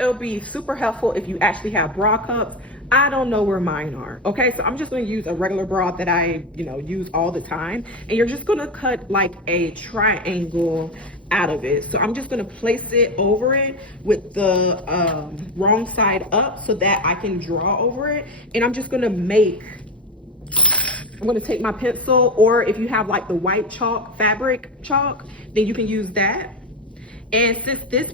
it'll be super helpful if you actually have bra cups. I don't know where mine are. Okay, so I'm just going to use a regular bra that I, use all the time. And you're just going to cut like a triangle out of it. So I'm just going to place it over it with the wrong side up so that I can draw over it. And I'm just going to I'm going to take my pencil, or if you have like the white chalk, fabric chalk, then you can use that. And since this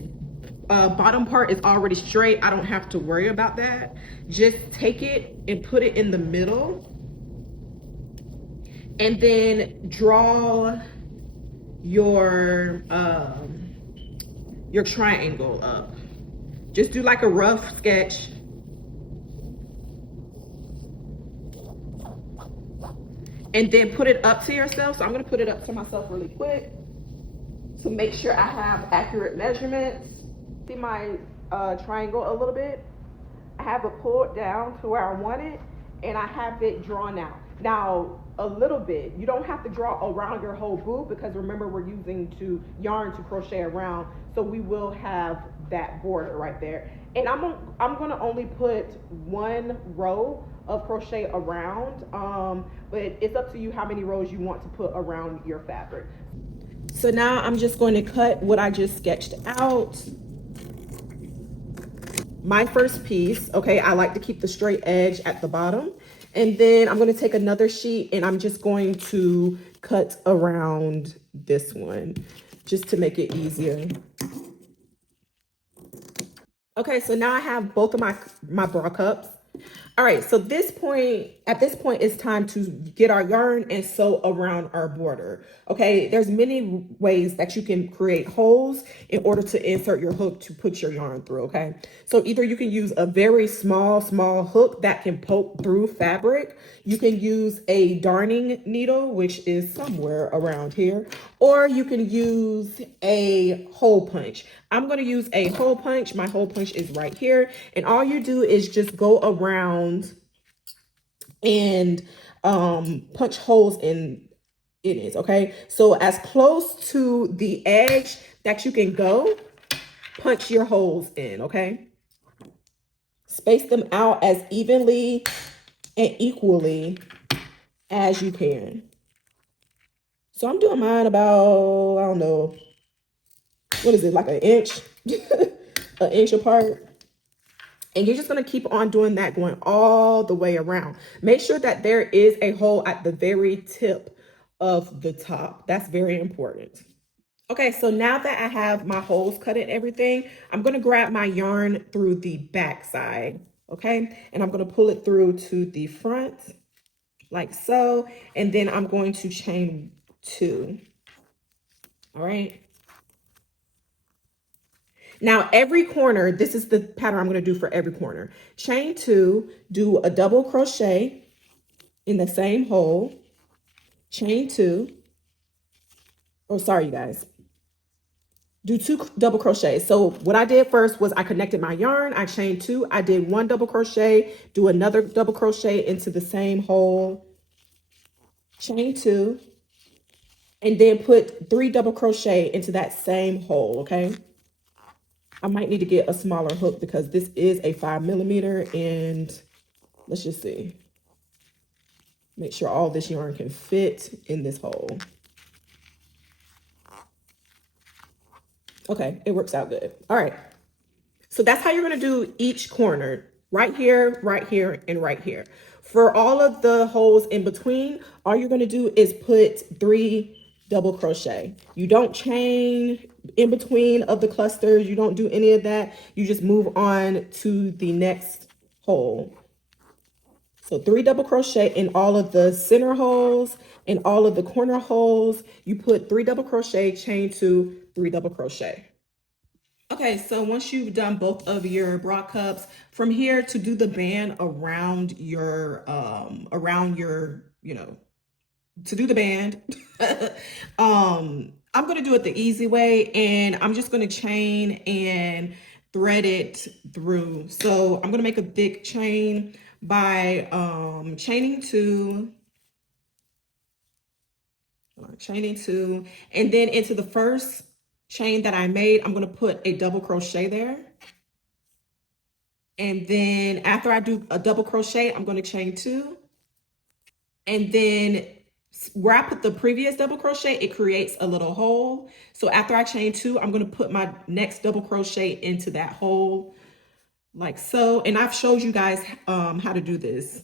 bottom part is already straight, I don't have to worry about that. Just take it and put it in the middle, and then draw your triangle up. Just do like a rough sketch. And then put it up to yourself. So I'm gonna put it up to myself really quick to make sure I have accurate measurements. See my triangle a little bit? I have it pulled down to where I want it, and I have it drawn out. Now, a little bit, you don't have to draw around your whole boob, because remember, we're using yarn to crochet around, so we will have that border right there. And I'm gonna only put one row of crochet around, but it's up to you how many rows you want to put around your fabric. So now I'm just going to cut what I just sketched out. My first piece, okay, I like to keep the straight edge at the bottom. And then I'm going to take another sheet and I'm just going to cut around this one just to make it easier. Okay, so now I have both of my bra cups. All right, so at this point, it's time to get our yarn and sew around our border. Okay, there's many ways that you can create holes in order to insert your hook to put your yarn through, okay? So either you can use a very small hook that can poke through fabric. You can use a darning needle, which is somewhere around here, or you can use a hole punch. I'm gonna use a hole punch. My hole punch is right here. And all you do is just go around and punch holes in it, okay? So as close to the edge that you can go, punch your holes in, okay? Space them out as evenly and equally as you can. So I'm doing mine about, I don't know, what is it, like an inch? An inch apart. And you're just going to keep on doing that, going all the way around. Make sure that there is a hole at the very tip of the top. That's very important. Okay, so now that I have my holes cut and everything, I'm going to grab my yarn through the back side, okay? And I'm going to pull it through to the front, like so. And then I'm going to chain 2, all right? Now, every corner, this is the pattern I'm going to do for every corner. Chain 2, do a double crochet in the same hole. Chain 2. Oh, sorry, you guys. Do 2 double crochets. So what I did first was I connected my yarn. I chained 2. I did 1 double crochet. Do another double crochet into the same hole. Chain 2. And then put 3 double crochet into that same hole, okay? I might need to get a smaller hook because this is a 5mm, and let's just see. Make sure all this yarn can fit in this hole. Okay, it works out good. All right. So that's how you're going to do each corner. Right here, and right here. For all of the holes in between, all you're going to do is put 3 double crochet. You don't chain in between of the clusters. You don't do any of that. You just move on to the next hole. So 3 double crochet in all of the center holes and all of the corner holes. You put 3 double crochet, chain 2, 3 double crochet. Okay, so once you've done both of your bra cups, from here to do the band around your, to do the band, I'm going to do it the easy way, and I'm just going to chain and thread it through. So I'm going to make a thick chain by chaining 2, and then into the first chain that I made, I'm going to put a double crochet there. And then after I do a double crochet, I'm going to chain 2. And then where I put the previous double crochet, it creates a little hole. So after I chain 2, I'm going to put my next double crochet into that hole like so. And I've showed you guys how to do this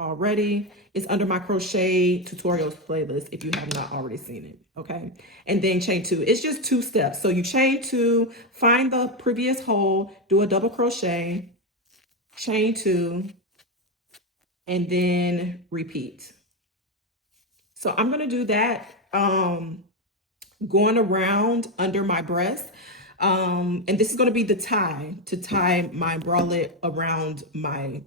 already. It's under my crochet tutorials playlist if you have not already seen it. Okay. And then chain 2. It's just 2 steps. So you chain 2, find the previous hole, do a double crochet, chain 2, and then repeat. So I'm going to do that going around under my breast. And this is going to be the tie to tie my bralette around my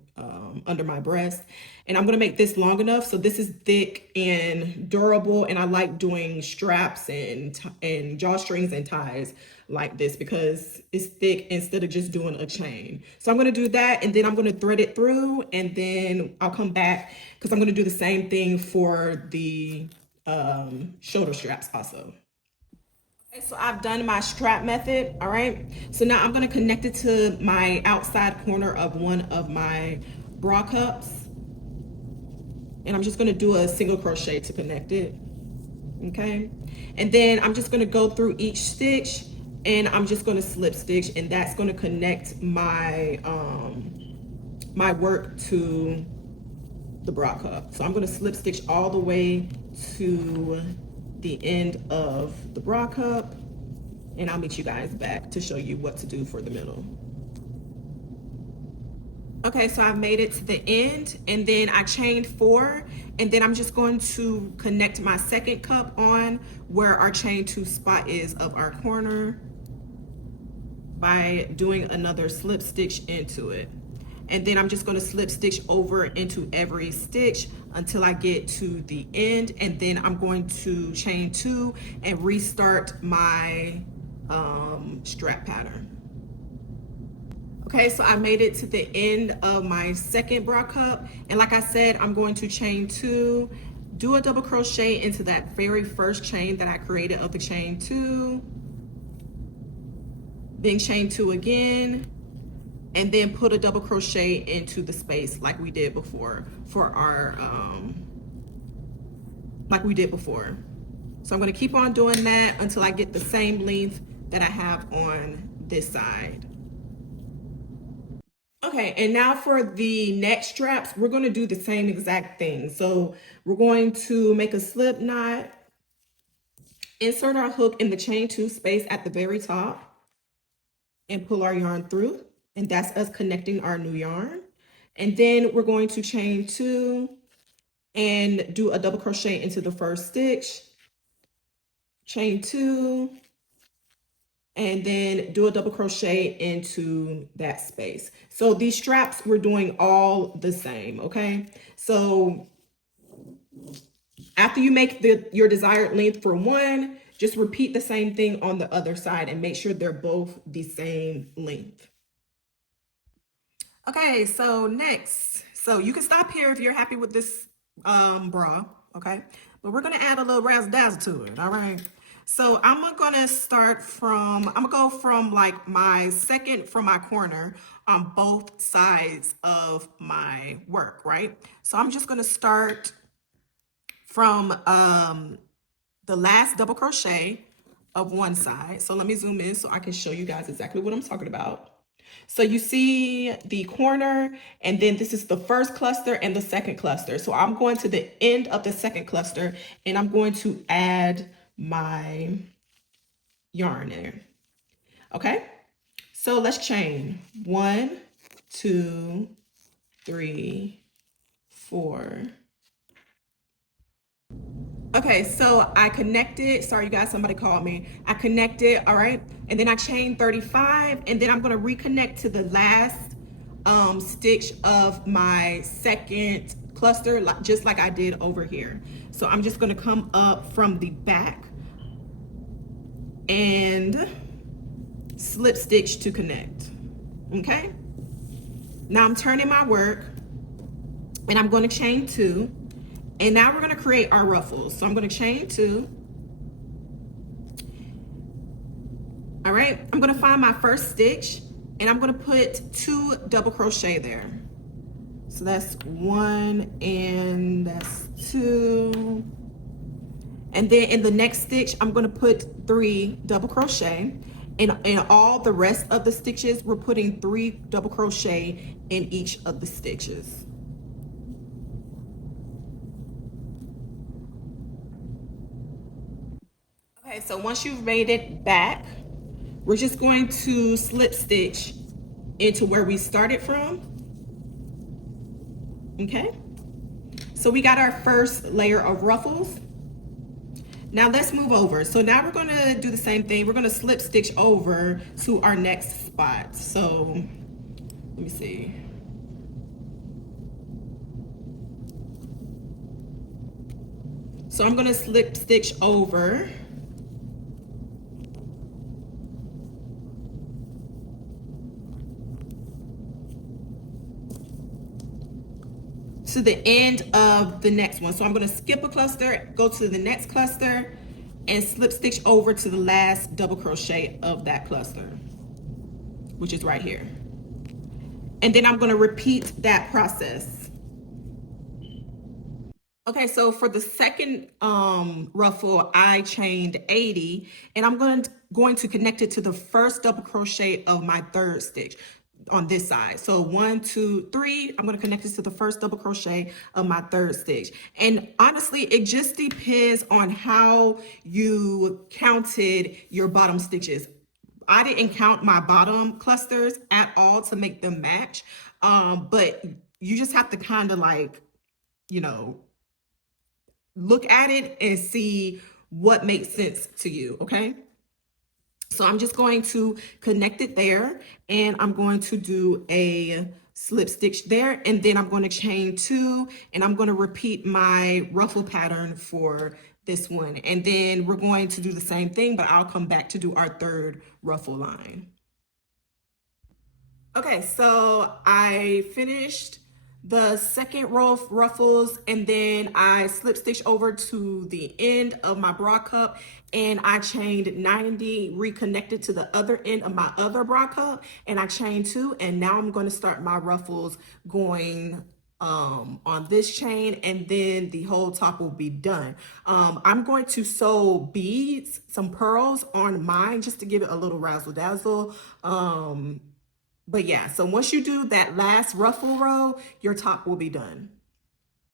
under my breast. And I'm going to make this long enough. So this is thick and durable. And I like doing straps and drawstrings and ties like this because it's thick instead of just doing a chain. So I'm going to do that, and then I'm going to thread it through, and then I'll come back because I'm going to do the same thing for the shoulder straps also. Okay, so I've done my strap method. All right, so now I'm going to connect it to my outside corner of one of my bra cups, and I'm just going to do a single crochet to connect it. Okay, and then I'm just going to go through each stitch, and I'm just going to slip stitch, and that's going to connect my my work to the bra cup. So I'm going to slip stitch all the way to the end of the bra cup, and I'll meet you guys back to show you what to do for the middle. Okay, so I've made it to the end, and then I chained 4, and then I'm just going to connect my second cup on where our chain 2 spot is of our corner by doing another slip stitch into it. And then I'm just going to slip stitch over into every stitch until I get to the end, and then I'm going to chain 2 and restart my strap pattern. Okay, so I made it to the end of my second bra cup, and like I said, I'm going to chain 2, do a double crochet into that very first chain that I created of the chain 2, then chain 2 again, and then put a double crochet into the space like we did before for our So I'm going to keep on doing that until I get the same length that I have on this side. Okay, and now for the neck straps, we're going to do the same exact thing. So we're going to make a slip knot, insert our hook in the chain 2 space at the very top, and pull our yarn through. And that's us connecting our new yarn. And then we're going to chain 2 and do a double crochet into the first stitch, chain 2, and then do a double crochet into that space. So these straps we're doing all the same, okay? So after you make your desired length for one, just repeat the same thing on the other side and make sure they're both the same length. Okay, so next, so you can stop here if you're happy with this bra, okay? But we're gonna add a little razzle dazzle to it, all right? So I'm gonna start from, I'm gonna go from like my second from my corner on both sides of my work, right? So I'm just gonna start from the last double crochet of one side. So let me zoom in so I can show you guys exactly what I'm talking about. So you see the corner, and then this is the first cluster and the second cluster. So I'm going to the end of the second cluster, and I'm going to add my yarn there. Okay, so let's chain 1, 2, 3, 4. Okay, so I connected, sorry you guys, somebody called me. I connected, all right, and then I chained 35, and then I'm gonna reconnect to the last stitch of my second cluster, just like I did over here. So I'm just gonna come up from the back and slip stitch to connect, okay? Now I'm turning my work, and I'm gonna chain 2. And now we're going to create our ruffles. So I'm going to chain 2. All right, I'm going to find my first stitch, and I'm going to put 2 double crochet there. So that's 1 and that's 2. And then in the next stitch, I'm going to put 3 double crochet. And in all the rest of the stitches, we're putting 3 double crochet in each of the stitches. Okay, so once you've made it back, we're just going to slip stitch into where we started from. Okay, so we got our first layer of ruffles. Now let's move over. So now we're gonna do the same thing. We're gonna slip stitch over to our next spot. So let me see. So I'm gonna slip stitch over. To the end of the next one. So I'm going to skip a cluster, go to the next cluster, and slip stitch over to the last double crochet of that cluster, which is right here. And then I'm going to repeat that process. Okay, so for the second ruffle, I chained 80, and I'm going to connect it to the first double crochet of my third stitch on this side. So 1, 2, 3, I'm going to connect it to the first double crochet of my third stitch. And honestly, it just depends on how you counted your bottom stitches. I didn't count my bottom clusters at all to make them match, but you just have to kind of like, you know, look at it and see what makes sense to you, okay? So I'm just going to connect it there, and I'm going to do a slip stitch there, and then I'm going to chain 2, and I'm going to repeat my ruffle pattern for this one. And then we're going to do the same thing, but I'll come back to do our third ruffle line. Okay, so I finished the second row of ruffles, and then I slip stitch over to the end of my bra cup, and I chained 90, reconnected to the other end of my other bra cup, and I chained 2, and now I'm going to start my ruffles going on this chain, and then the whole top will be done. I'm going to sew beads, some pearls on mine just to give it a little razzle dazzle. But yeah, so once you do that last ruffle row, your top will be done.